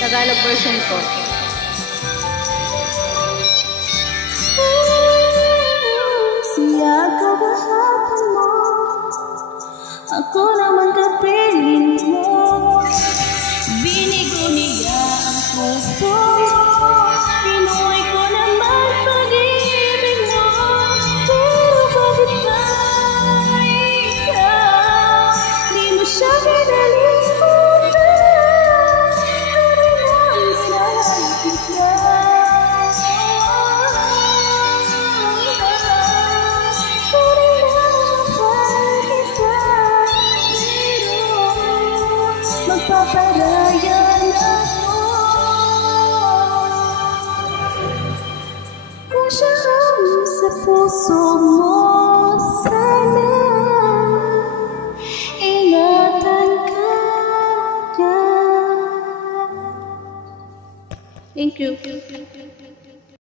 Tagalog version ko. Siya kabahatan mo, ako naman kapiling mo. Binigo niya ang puso, pinuhay ko naman pag-ibig mo. Pero bakit ba ikaw, di mo siya kinalimutan? Kami nang pinahal kita. Magpaparayan ako kung siya ang sa puso mo. Sana ingatan ka niya. Thank you.